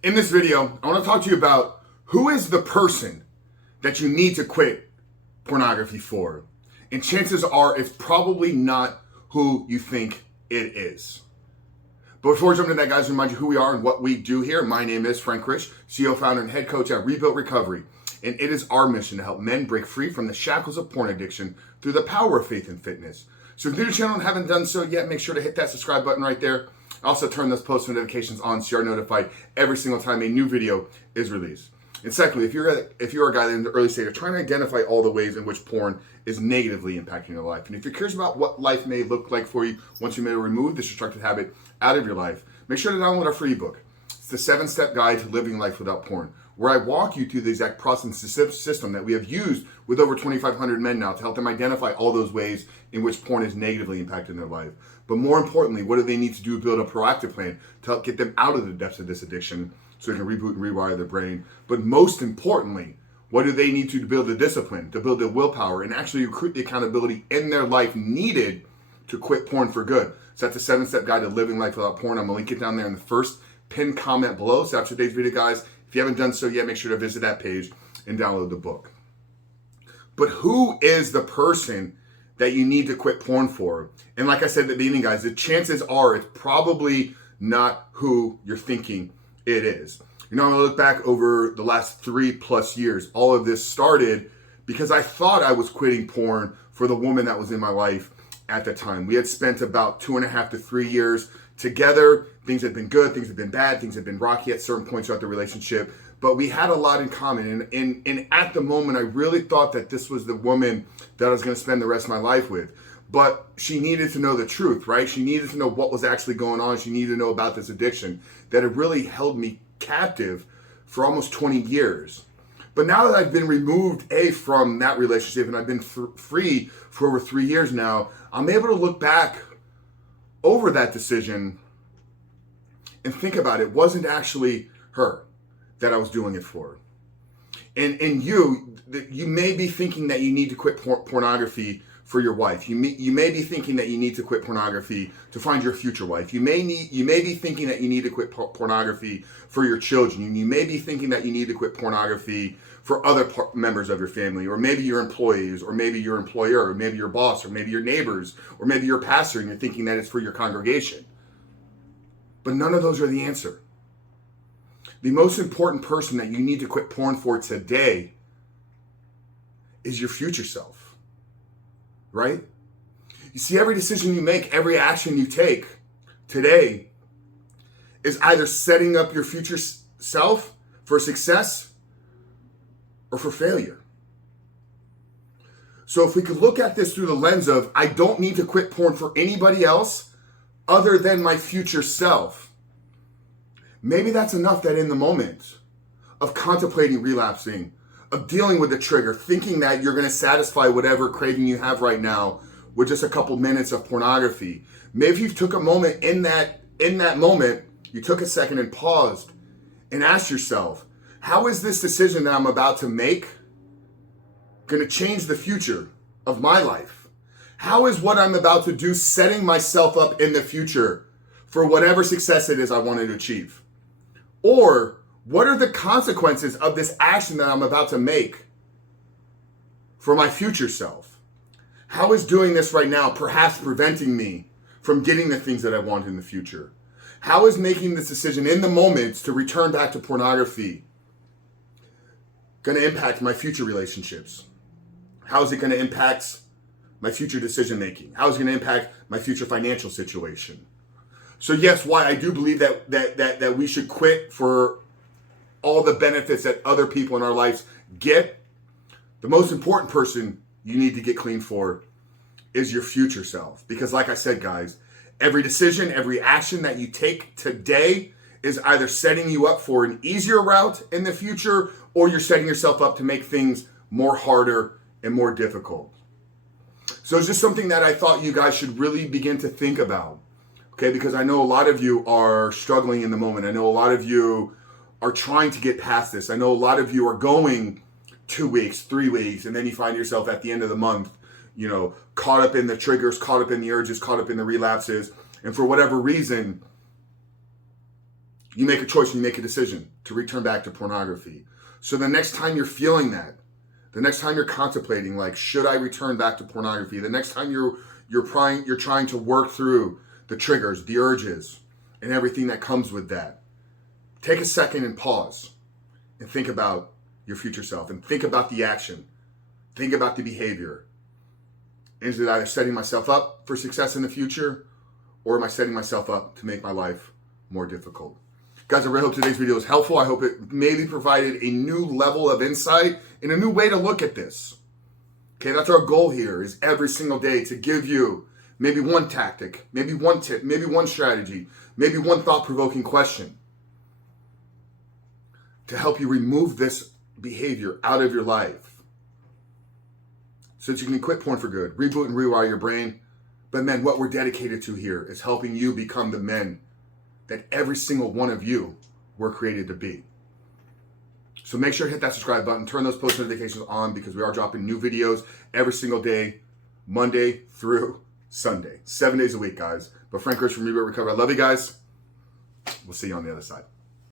In this video, I want to talk to you about who is the person that you need to quit pornography for. And chances are it's probably not who you think it is. But before we jump into that, guys, remind you who we are and what we do here. My name is Frank Rich, CEO, founder, and head coach at Rebuilt Recovery. And it is our mission to help men break free from the shackles of porn addiction through the power of faith and fitness. So if you're new to the channel and haven't done so yet, make sure to hit that subscribe button right there. Also turn those post notifications on so you're notified every single time a new video is released. And secondly, if you're a guy in the early stage of trying to identify all the ways in which porn is negatively impacting your life, and if you're curious about what life may look like for you once you may remove this destructive habit out of your life, make sure to download our free book. It's the 7-Step Guide to Living Life Without Porn, where I walk you through the exact process and system that we have used with over 2,500 men now to help them identify all those ways in which porn is negatively impacting their life. But more importantly, what do they need to do to build a proactive plan to help get them out of the depths of this addiction so they can reboot and rewire their brain? But most importantly, what do they need to build the discipline, to build the willpower, and actually recruit the accountability in their life needed to quit porn for good? So that's the 7-Step Guide to Living Life Without Porn. I'm going to link it down there in the first pinned comment below. So after today's video, guys, if you haven't done so yet, make sure to visit that page and download the book. But who is the person that you need to quit porn for? And like I said at the beginning, guys, the chances are it's probably not who you're thinking it is. You know, I'm gonna look back over the last 3+ years. All of this started because I thought I was quitting porn for the woman that was in my life at the time. We had spent about 2.5 to 3 years together. Things had been good, things had been bad, things had been rocky at certain points throughout the relationship, but we had a lot in common. And at the moment, I really thought that this was the woman that I was going to spend the rest of my life with. But she needed to know the truth, right? She needed to know what was actually going on. She needed to know about this addiction that had really held me captive for almost 20 years. But now that I've been removed, from that relationship, and I've been free for over 3 years now, I'm able to look back over that decision and think about it. Wasn't actually her that I was doing it for. And you may be thinking that you need to quit pornography for your wife. You may be thinking that you need to quit pornography to find your future wife. You may be thinking that you need to quit pornography for your children. You may be thinking that you need to quit pornography for other members of your family, or maybe your employees, or maybe your employer, or maybe your boss, or maybe your neighbors, or maybe your pastor, and you're thinking that it's for your congregation. But none of those are the answer. The most important person that you need to quit porn for today is your future self, right? You see, every decision you make, every action you take today is either setting up your future self for success or for failure. So if we could look at this through the lens of, I don't need to quit porn for anybody else other than my future self, maybe that's enough that in the moment of contemplating relapsing, of dealing with the trigger, thinking that you're going to satisfy whatever craving you have right now with just a couple minutes of pornography, maybe you took a moment in that moment, you took a second and paused and asked yourself, how is this decision that I'm about to make going to change the future of my life? How is what I'm about to do setting myself up in the future for whatever success it is I wanted to achieve? Or what are the consequences of this action that I'm about to make for my future self? How is doing this right now perhaps preventing me from getting the things that I want in the future? How is making this decision in the moment to return back to pornography going to impact my future relationships? How is it going to impact my future decision making? How is it going to impact my future financial situation? So yes, why I do believe that we should quit for all the benefits that other people in our lives get. The most important person you need to get clean for is your future self. Because like I said, guys, every decision, every action that you take today is either setting you up for an easier route in the future, or you're setting yourself up to make things more harder and more difficult. So it's just something that I thought you guys should really begin to think about. Okay, because I know a lot of you are struggling in the moment. I know a lot of you are trying to get past this. I know a lot of you are going 2 weeks, 3 weeks, and then you find yourself at the end of the month, caught up in the triggers, caught up in the urges, caught up in the relapses. And for whatever reason, you make a choice, you make a decision to return back to pornography. So the next time you're feeling that, the next time you're contemplating, like, should I return back to pornography? The next time you're trying to work through the triggers, the urges, and everything that comes with that, take a second and pause and think about your future self and think about the action. Think about the behavior. Is it either setting myself up for success in the future, or am I setting myself up to make my life more difficult? Guys, I really hope today's video was helpful. I hope it maybe provided a new level of insight and a new way to look at this. Okay, that's our goal here, is every single day to give you maybe one tactic, maybe one tip, maybe one strategy, maybe one thought-provoking question to help you remove this behavior out of your life so that you can quit porn for good, reboot and rewire your brain. But men, what we're dedicated to here is helping you become the men that every single one of you were created to be. So make sure to hit that subscribe button, turn those post notifications on, because we are dropping new videos every single day, Monday through Sunday, 7 days a week, guys. But Frank Rich from Reboot Recover. I love you guys. We'll see you on the other side.